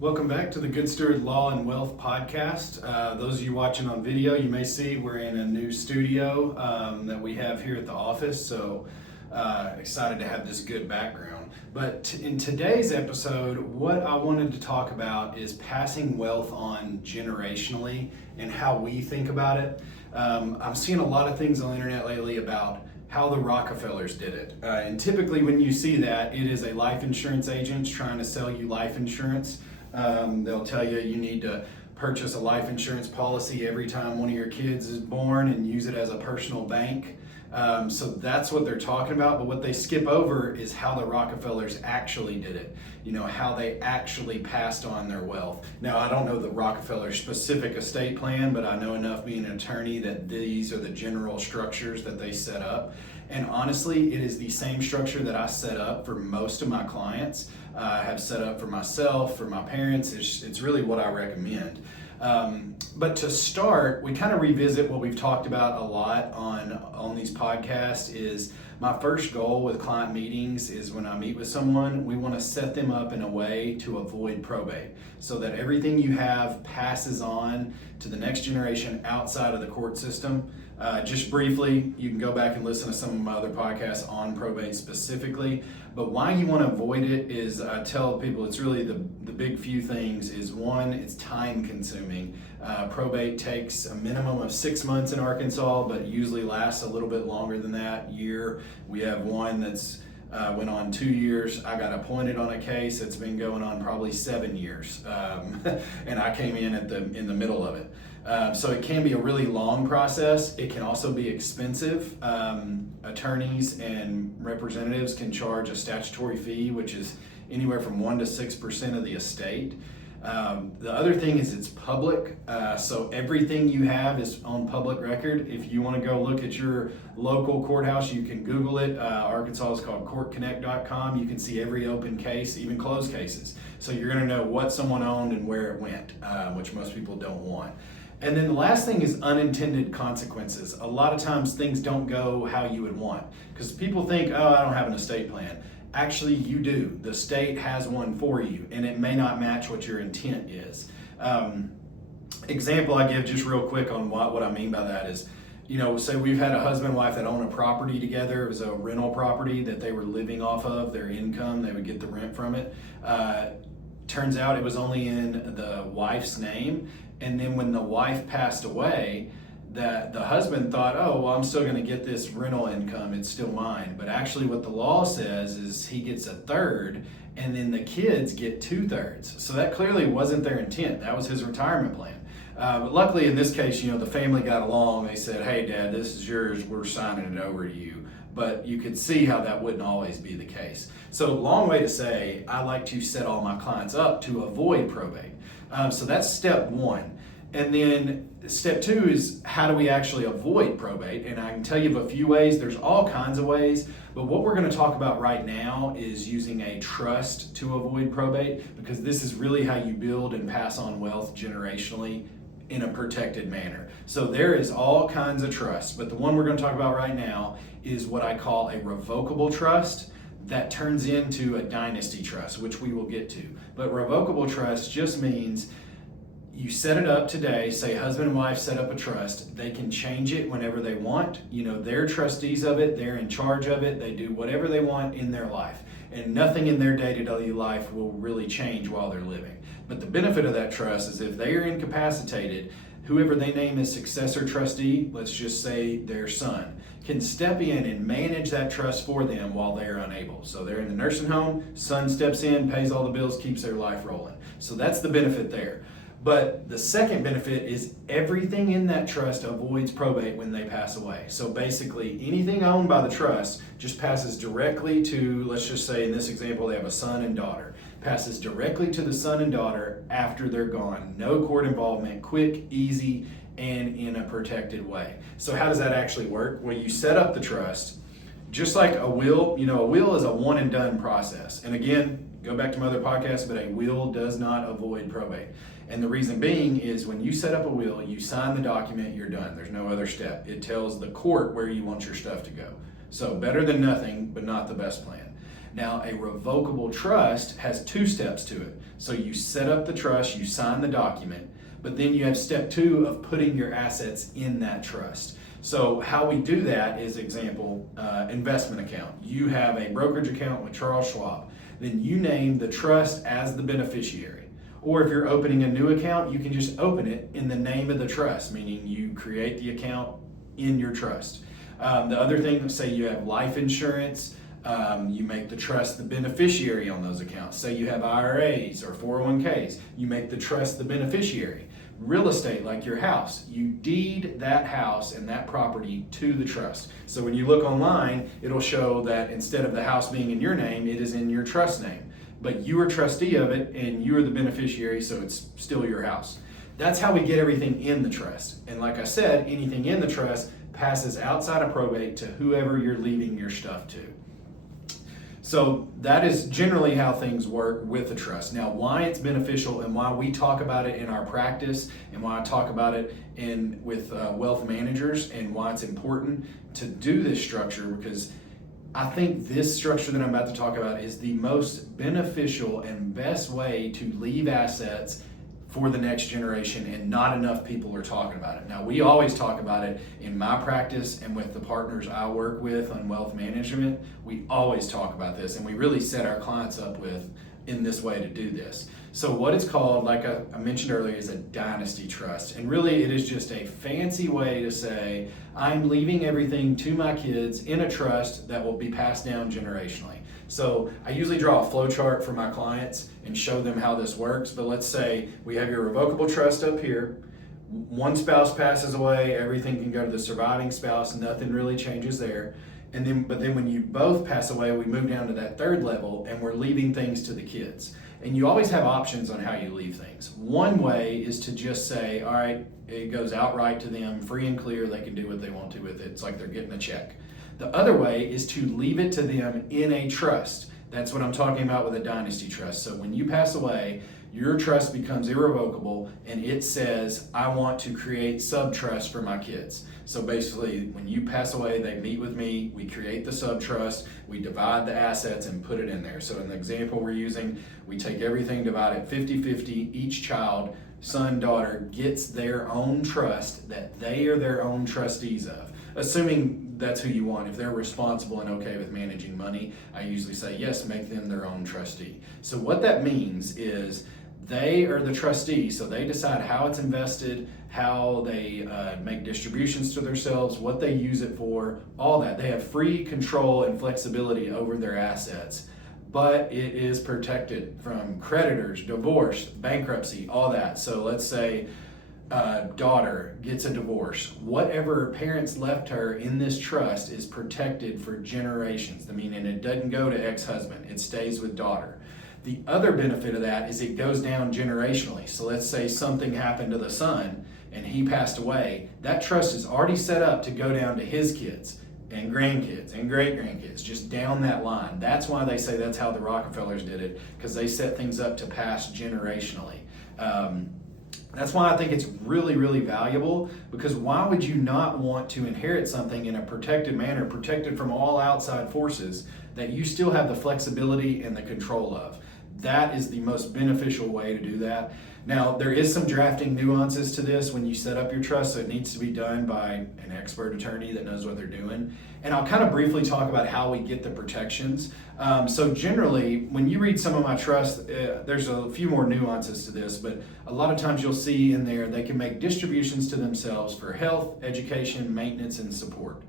Welcome back to the Good Steward Law and Wealth podcast. Those of you watching on video, you may see we're in a new studio that we have here at the office, so excited to have this good background. But in today's episode, what I wanted to talk about is passing wealth on generationally and how we think about it. I'm seeing a lot of things on the internet lately about how the Rockefellers did it. And typically when you see that, it is a life insurance agent trying to sell you life insurance. They'll tell you need to purchase a life insurance policy every time one of your kids is born and use it as a personal bank. So that's what they're talking about, but what they skip over is how the Rockefellers actually did it. How they actually passed on their wealth. Now, I don't know the Rockefeller specific estate plan, but I know enough being an attorney that these are the general structures that they set up. And honestly, it is the same structure that I set up for most of my clients. I have set up for myself, for my parents. It's really what I recommend. But to start, we kind of revisit what we've talked about a lot on these podcasts. Is my first goal with client meetings is when I meet with someone, we want to set them up in a way to avoid probate so that everything you have passes on to the next generation outside of the court system. Just briefly, you can go back and listen to some of my other podcasts on probate specifically. But why you want to avoid it is I tell people it's really the big few things is one, it's time consuming. Probate takes a minimum of 6 months in Arkansas, but usually lasts a little bit longer than that, year. We have one that's went on 2 years. I got appointed on a case that's been going on probably 7 years. And I came in the middle of it. So it can be a really long process. It can also be expensive. Attorneys and representatives can charge a statutory fee, which is anywhere from 1% to 6% of the estate. The other thing is it's public, so everything you have is on public record. If you want to go look at your local courthouse, you can Google it. Arkansas is called courtconnect.com. You can see every open case, even closed cases. So you're going to know what someone owned and where it went, which most people don't want. And then the last thing is unintended consequences. A lot of times things don't go how you would want because people think, oh, I don't have an estate plan. Actually, you do. The state has one for you, and it may not match what your intent is. Example I give just real quick on what I mean by that is, say we've had a husband and wife that own a property together. It was a rental property that they were living off of, their income, they would get the rent from it. Turns out it was only in the wife's name, and then when the wife passed away, that the husband thought, oh, well, I'm still going to get this rental income, it's still mine. But actually what the law says is he gets a third and then the kids get 2/3. So that clearly wasn't their intent. That was his retirement plan. But luckily in this case, the family got along. They said, hey, Dad, this is yours. We're signing it over to you. But you could see how that wouldn't always be the case. So long way to say, I like to set all my clients up to avoid probate. So that's step one. And then step two is how do we actually avoid probate? And I can tell you of a few ways. There's all kinds of ways, but what we're going to talk about right now is using a trust to avoid probate, because this is really how you build and pass on wealth generationally in a protected manner. So there is all kinds of trusts, but the one we're going to talk about right now is what I call a revocable trust that turns into a dynasty trust, which we will get to. But revocable trust just means you set it up today, say husband and wife set up a trust, they can change it whenever they want. They're trustees of it, they're in charge of it, they do whatever they want in their life. And nothing in their day-to-day life will really change while they're living. But the benefit of that trust is if they are incapacitated, whoever they name as successor trustee, let's just say their son, can step in and manage that trust for them while they're unable. So they're in the nursing home, son steps in, pays all the bills, keeps their life rolling. So that's the benefit there. But the second benefit is everything in that trust avoids probate when they pass away. So basically anything owned by the trust just passes directly to, let's just say in this example, they have a son and daughter, passes directly to the son and daughter after they're gone. No court involvement, quick, easy, and in a protected way. So how does that actually work? Well, you set up the trust, just like a will. A will is a one and done process. And again, go back to my other podcast, but a will does not avoid probate. And the reason being is when you set up a will, you sign the document, you're done. There's no other step. It tells the court where you want your stuff to go. So better than nothing, but not the best plan. Now, a revocable trust has 2 steps to it. So you set up the trust, you sign the document, but then you have step 2 of putting your assets in that trust. So how we do that is, example, investment account. You have a brokerage account with Charles Schwab. Then you name the trust as the beneficiary. Or if you're opening a new account, you can just open it in the name of the trust, meaning you create the account in your trust. The other thing, say you have life insurance, you make the trust the beneficiary on those accounts. Say you have IRAs or 401ks, you make the trust the beneficiary. Real estate, like your house, you deed that house and that property to the trust. So when you look online, it'll show that instead of the house being in your name, it is in your trust name. But you are trustee of it and you are the beneficiary, so it's still your house. That's how we get everything in the trust. And like I said, anything in the trust passes outside of probate to whoever you're leaving your stuff to. So that is generally how things work with the trust. Now, why it's beneficial and why we talk about it in our practice and why I talk about it with wealth managers and why it's important to do this structure, because I think this structure that I'm about to talk about is the most beneficial and best way to leave assets for the next generation, and not enough people are talking about it. Now, we always talk about it in my practice and with the partners I work with on wealth management. We always talk about this, and we really set our clients up with in this way to do this. So what it's called, like I mentioned earlier, is a dynasty trust. And really it is just a fancy way to say, I'm leaving everything to my kids in a trust that will be passed down generationally. So I usually draw a flow chart for my clients and show them how this works. But let's say we have your revocable trust up here. One spouse passes away, everything can go to the surviving spouse, nothing really changes there. But then when you both pass away, we move down to that 3rd level and we're leaving things to the kids. And you always have options on how you leave things. One way is to just say, all right, it goes outright to them, free and clear, they can do what they want to with it. It's like they're getting a check. The other way is to leave it to them in a trust. That's what I'm talking about with a dynasty trust. So when you pass away, your trust becomes irrevocable and it says, I want to create sub-trust for my kids. So basically, when you pass away, they meet with me, we create the sub-trust, we divide the assets and put it in there. So in the example we're using, we take everything, divide it 50-50, each child, son, daughter, gets their own trust that they are their own trustees of. Assuming that's who you want. If they're responsible and okay with managing money, I usually say, yes, make them their own trustee. So what that means is they are the trustee, so they decide how it's invested, how they make distributions to themselves, what they use it for, all that. They have free control and flexibility over their assets, but it is protected from creditors, divorce, bankruptcy, all that. So let's say daughter gets a divorce. Whatever parents left her in this trust is protected for generations. I mean, and it doesn't go to ex-husband, it stays with daughter. The other benefit of that is it goes down generationally. So let's say something happened to the son and he passed away. That trust is already set up to go down to his kids and grandkids and great-grandkids, just down that line. That's why they say that's how the Rockefellers did it, because they set things up to pass generationally. That's why I think it's really, really valuable, because why would you not want to inherit something in a protected manner, protected from all outside forces, that you still have the flexibility and the control of? That is the most beneficial way to do that. Now, there is some drafting nuances to this when you set up your trust, so it needs to be done by an expert attorney that knows what they're doing. And I'll kind of briefly talk about how we get the protections. So generally, when you read some of my trusts, there's a few more nuances to this, but a lot of times you'll see in there they can make distributions to themselves for health, education, maintenance, and support.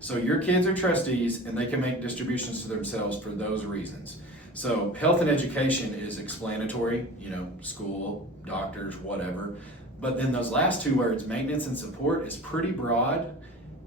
So your kids are trustees and they can make distributions to themselves for those reasons. So health and education is explanatory, school, doctors, whatever. But then those last 2 words, maintenance and support, is pretty broad.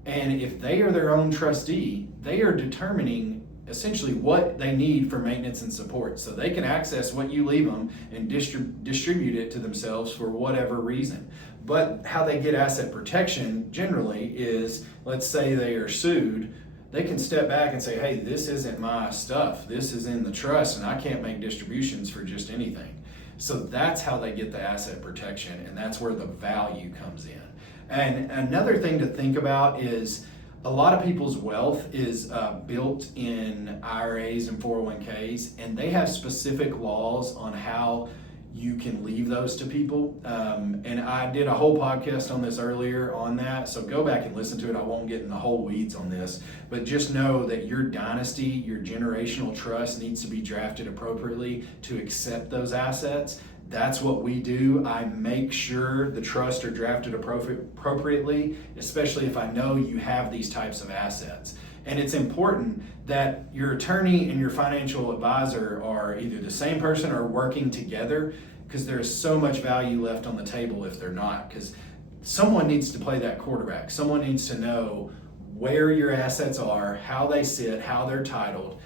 And if they are their own trustee, they are determining essentially what they need for maintenance and support. So they can access what you leave them and distribute it to themselves for whatever reason. But how they get asset protection generally is, let's say they are sued, they can step back and say, hey, this isn't my stuff. This is in the trust and I can't make distributions for just anything. So that's how they get the asset protection, and that's where the value comes in. And another thing to think about is a lot of people's wealth is built in IRAs and 401ks, and they have specific laws on how you can leave those to people. And I did a whole podcast on this earlier on that, so go back and listen to it. I won't get in the whole weeds on this, but just know that your dynasty, your generational trust needs to be drafted appropriately to accept those assets. That's what we do. I make sure the trusts are drafted appropriately, especially if I know you have these types of assets. And it's important that your attorney and your financial advisor are either the same person or working together, because there is so much value left on the table if they're not. Because someone needs to play that quarterback. Someone needs to know where your assets are, how they sit, how they're titled,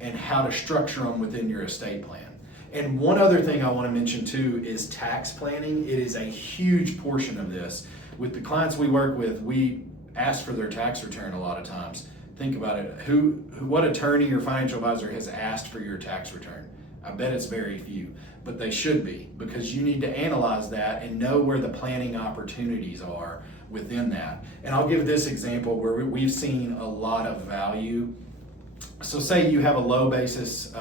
and how to structure them within your estate plan. And one other thing I want to mention too is tax planning. It is a huge portion of this. With the clients we work with, we ask for their tax return a lot of times. Think about it. What attorney or financial advisor has asked for your tax return? I bet it's very few, but they should be, because you need to analyze that and know where the planning opportunities are within that. And I'll give this example where we've seen a lot of value. So say you have a low basis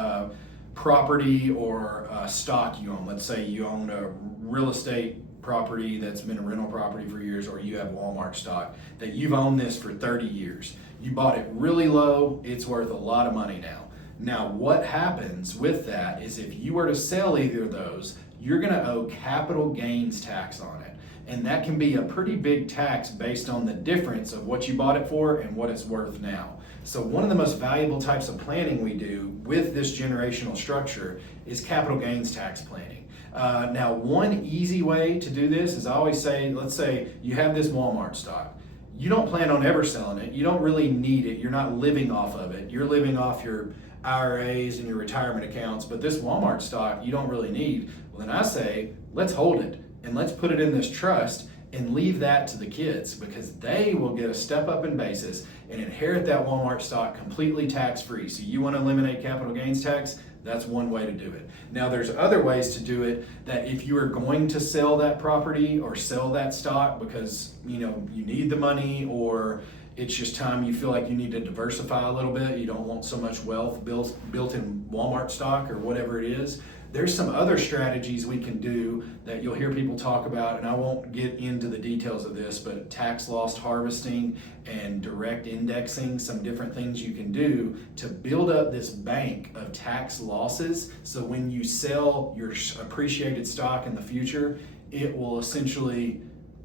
property or stock you own. Let's say you own a real estate property that's been a rental property for years, or you have Walmart stock that you've owned this for 30 years. You bought it really low, it's worth a lot of money now. Now, what happens with that is if you were to sell either of those, you're gonna owe capital gains tax on it. And that can be a pretty big tax based on the difference of what you bought it for and what it's worth now. So one of the most valuable types of planning we do with this generational structure is capital gains tax planning. Now, one easy way to do this is I always say, let's say you have this Walmart stock. You don't plan on ever selling it. You don't really need it. You're not living off of it. You're living off your IRAs and your retirement accounts, but this Walmart stock you don't really need. Well, then I say, let's hold it and let's put it in this trust and leave that to the kids, because they will get a step up in basis and inherit that Walmart stock completely tax-free. So you want to eliminate capital gains tax? That's one way to do it. Now there's other ways to do it, that if you are going to sell that property or sell that stock because you need the money, or it's just time you feel like you need to diversify a little bit, you don't want so much wealth built in Walmart stock or whatever it is, there's some other strategies we can do that you'll hear people talk about, and I won't get into the details of this, but tax loss harvesting and direct indexing, some different things you can do to build up this bank of tax losses, so when you sell your appreciated stock in the future, it will essentially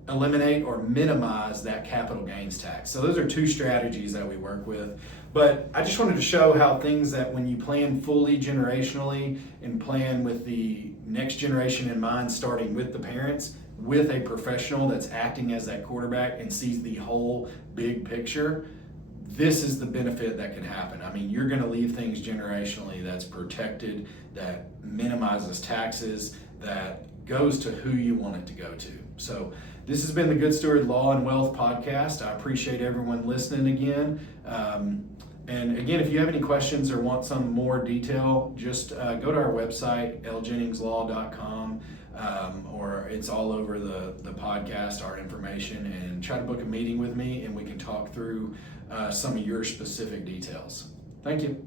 eliminate or minimize that capital gains tax. So those are two strategies that we work with. But I just wanted to show how things that when you plan fully generationally and plan with the next generation in mind, starting with the parents, with a professional that's acting as that quarterback and sees the whole big picture, this is the benefit that can happen. I mean, you're gonna leave things generationally that's protected, that minimizes taxes, that goes to who you want it to go to. So this has been the Good Steward Law and Wealth podcast. I appreciate everyone listening again. And again, if you have any questions or want some more detail, just go to our website, ljenningslaw.com, or it's all over the podcast, our information, and try to book a meeting with me and we can talk through some of your specific details. Thank you.